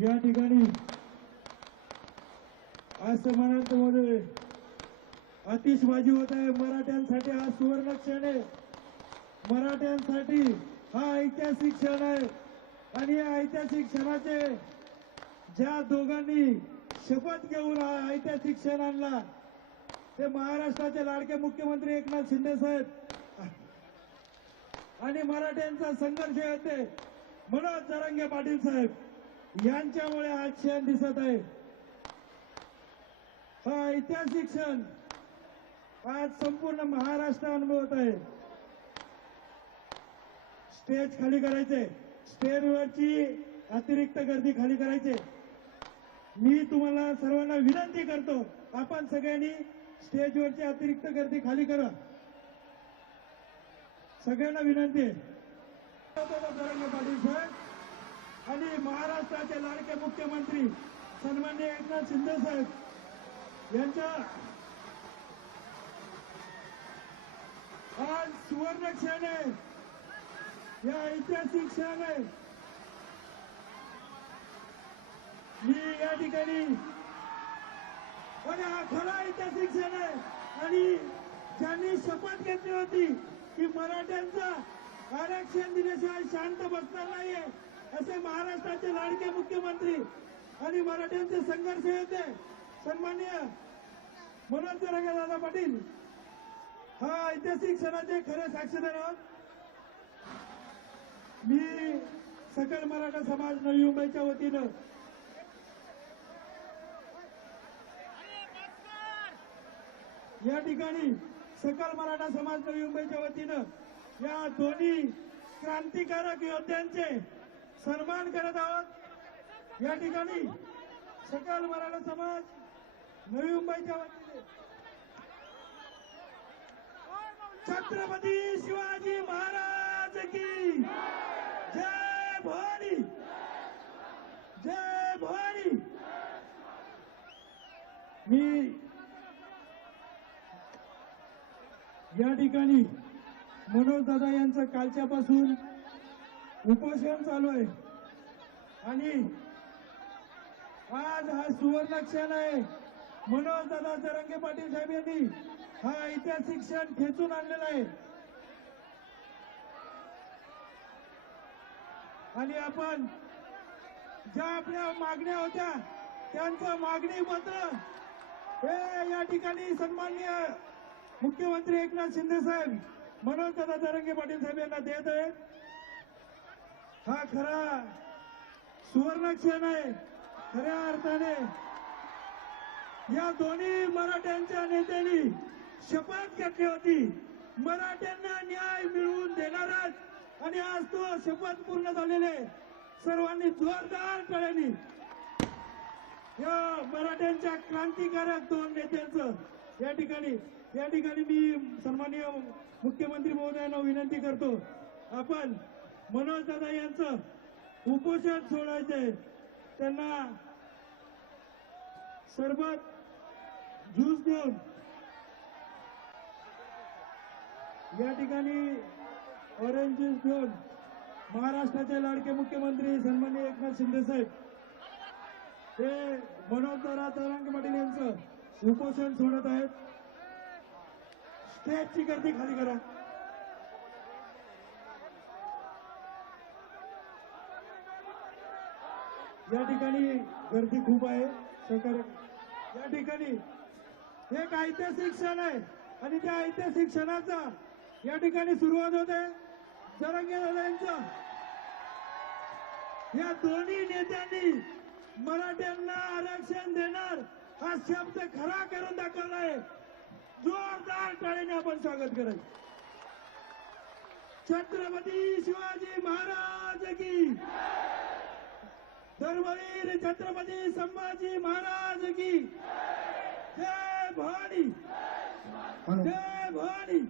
या ठिकाणी आज समानांतर मध्ये आतिषबाजी होत आहे। मराठ्यांसाठी हा सुवर्ण क्षण आहे, मराठ्यांसाठी हा ऐतिहासिक क्षण आहे आणि या ऐतिहासिक क्षणाचे ज्या दोघांनी शपथ घेऊन हा ऐतिहासिक क्षण आणला ते महाराष्ट्राचे लाडके मुख्यमंत्री एकनाथ शिंदे साहेब आणि मराठ्यांचा संघर्ष होते मनोज जरांगे पाटील साहेब यांच्यामुळे हा क्षण दिसत आहे। हा ऐतिहासिक क्षण आज संपूर्ण महाराष्ट्र अनुभवत आहे। स्टेज खाली करायचे, स्टेजवरची अतिरिक्त गर्दी खाली करायचे। मी तुम्हाला सर्वांना विनंती करतो, आपण सगळ्यांनी स्टेजवरची अतिरिक्त गर्दी खाली करा, सगळ्यांना विनंती आहे। जरांगे पाटील साहेब आणि महाराष्ट्राचे लाडके मुख्यमंत्री सन्माननीय एकनाथ शिंदे साहेब यांच्या आज सुवर्ण क्षण आहे, या ऐतिहासिक क्षण आहे। मी या ठिकाणी हा खरा ऐतिहासिक क्षण आहे आणि ज्यांनी शपथ घेतली होती की मराठ्यांचा आरक्षण दिल्याशिवाय शांत बसणार नाहीये असे महाराष्ट्राचे लाडके मुख्यमंत्री आणि मराठ्यांचे संघर्ष होते सन्माननीय मनोज जरांगे दादा पाटील हा ऐतिहासिक क्षणाचे खरे साक्षीदार आहोत। मी सकल मराठा समाज नवी मुंबईच्या वतीनं या ठिकाणी सकल मराठा समाज नवी मुंबईच्या वतीनं या दोन्ही क्रांतिकारक योद्ध्यांचे सन्मान करत आहोत। या ठिकाणी सकल मराठा समाज नवी मुंबईच्या वतीने छत्रपती शिवाजी महाराज की जय भवानी, जय भवानी। मी या ठिकाणी मनोज दादा यांचं कालच्यापासून उपोषण चालू आहे आणि आज हा सुवर्ण क्षण आहे। मनोज दादा जरांगे पाटील साहेब यांनी हा ऐतिहासिक क्षण खेचून आणलेला आहे आणि आपण ज्या आपल्या मागण्या होत्या त्यांचं मागणी पत्र हे या ठिकाणी सन्माननीय मुख्यमंत्री एकनाथ शिंदे साहेब मनोज दादा जरांगे पाटील साहेब यांना देत आहेत। हा खरा सुवर्ण क्षण आहे। खऱ्या अर्थाने या दोन्ही मराठ्यांच्या नेत्यांनी शपथ घेतली होती मराठ्यांना न्याय मिळवून देणारच आणि आज तो शपथ पूर्ण झालेले सर्वांनी जोरदार टाळ्यांनी या मराठ्यांच्या क्रांतिकारक दोन नेत्यांचं या ठिकाणी मी सन्माननीय मुख्यमंत्री महोदयांना विनंती करतो, आपण मनोज दादा यांचं उपोषण सोडायचंय, त्यांना सरबत ज्यूस देऊन या ठिकाणी ऑरेंज ज्यूस देऊन महाराष्ट्राचे लाडके मुख्यमंत्री सन्माननीय एकनाथ शिंदे साहेब हे मनोज दादा जरांगे पाटील यांचं उपोषण सोडत आहेत। स्टेजची गर्दी खाली करा। या ठिकाणी गर्दी खूप आहे सहकार्य। या ठिकाणी एक ऐतिहासिक क्षण आहे आणि त्या ऐतिहासिक क्षणाचा या ठिकाणी सुरुवात होते जरांगे दादा यांचा। या दोन्ही नेत्यांनी मराठ्यांना आरक्षण देणार हा शब्द खरा करून दाखवला आहे। जोरदार टाळ्याने आपण स्वागत करायचं। छत्रपती शिवाजी महाराज की, धर्मवीर छत्रपती संभाजी महाराज की जय भवानी, जय भवानी।